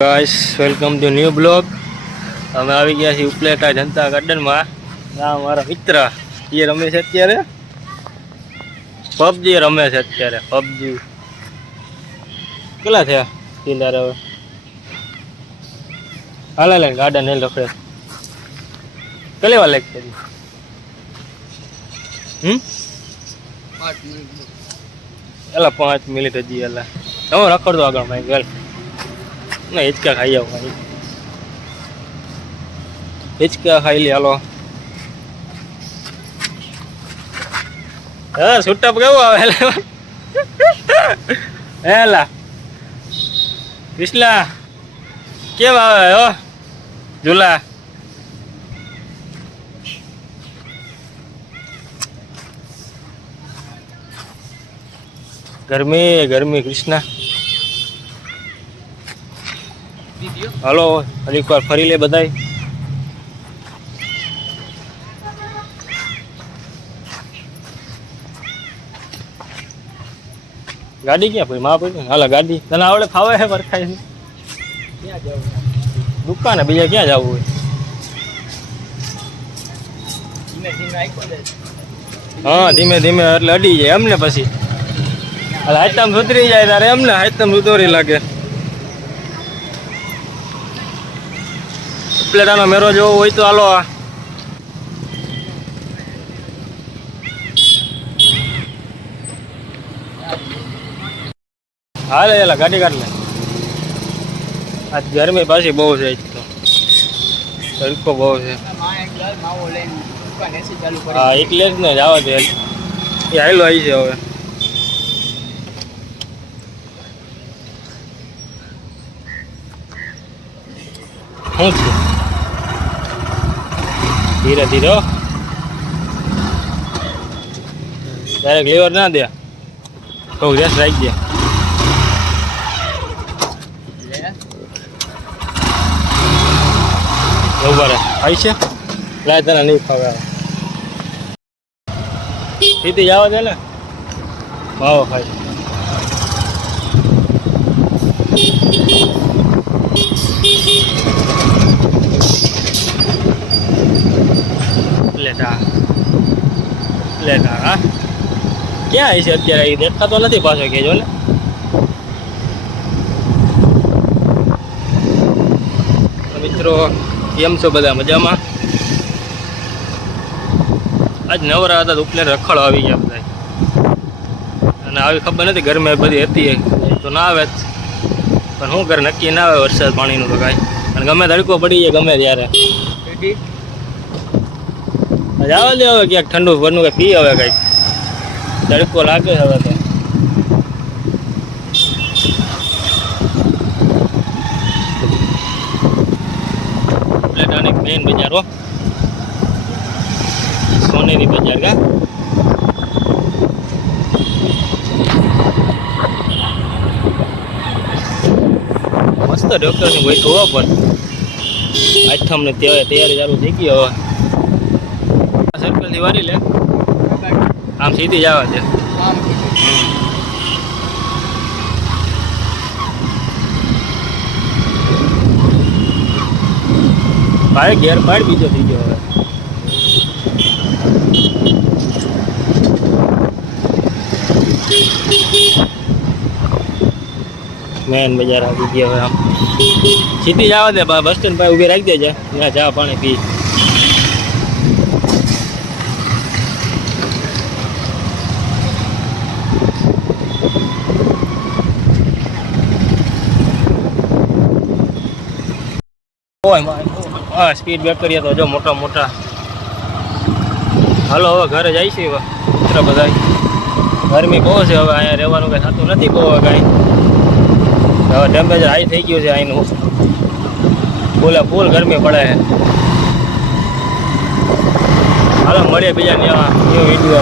Guys welcome to new blog. અમે આવી ગયા છીએ ઉપલેટા જનતા ગાર્ડનમાં। આ મારા મિત્ર એ રમે છે અત્યારે પબજી રમે છે અત્યારે પબજી। કેટલા થયા કિલ્લાર હવે હાલે લે ગાર્ડન હેલ રખડે કેટલી વાર લાગશે 5 મિનિટ એલા 5 મિનિટ હજી એલા તમે રખડતો આગળ ભાઈ વેલ ना हिचका खाई जाओ भाई हिचका खाई लिया लो हाँ छुट्टा पकाओ हेला पिछला क्या भाव है हो झूला गर्मी गर्मी कृष्णा हेलो एक बार फरी ले बधाई गाड़ी क्या भाई माँ भाई हाल गाड़ी तने आवड़े फावे है वरखाई से क्या जाओ दुकान है बीजा क्या जाओ हाँ धीमे धीमे એટલે અડી જાય એમને પછી હાઈતમ સુધરી જાય તારે એમને હાઈતમ સુધરી લાગે। ઉપલેટાનો મેરો જોવો હોય તો હાલો હાલે એલા ગાડી કાઢ લે આજ ગરમી પાછી બહુ છે તો તડકો બહુ છે હા એટલે જ ને જવા દે એ હાલો આવી છે હવે શું છે धीरे धीरे डायरेक्ट लीवर ना दे तो रेस राख दे ऊपर आई से लाय तना नहीं खावे सीधी जावा दे ने भाव खाई लेटा हाँ क्या है अत्यारे देखता तो नहीं पाछो के जो ने मित्रों केम छो बधा मजामां आज नवरा हता उपले रखड़ आवी गया बधाय अने आवी खबर नथी गरमी बधी हती तो ना आवे पण हुं कर नक्की ना आवे वरसाद पाणीनुं तो कांई अने गमे तड़को पड़ी जाए गमे त्यारे जावा दे हवे क्या ठंडू बनू के पी हवे कई तड़को लागे हवे तो उपलेटानी मेन बजार हो सोनेरी बजार का मस्त डॉक्टर ने बैठो हो पर आठम ने तैयारी चालू थी गई हवे सर्कल दीवारी ले आम सीधी जावा दे भाई घेर पाड़ बीजो थी गयो है मेन बाजार आ गया है हम सीधी जावा दे बस स्टेशन पर उभी राख दे जा यहाँ चा पानी पी हाँ स्पीड ब्रेक करिए तो जो मोटा मोटा हालो हवे घरे जाई छे मित्र बधाय गरमी बहुत है हवे अहींया रहेवानुं कई थतुं नथी बहू कांई हवे टेम्परेचर हाई थई गयुं छे अहींनुं फूले फूल गरमी पड़े है हालो मळीए बीजा न्यू विडियो।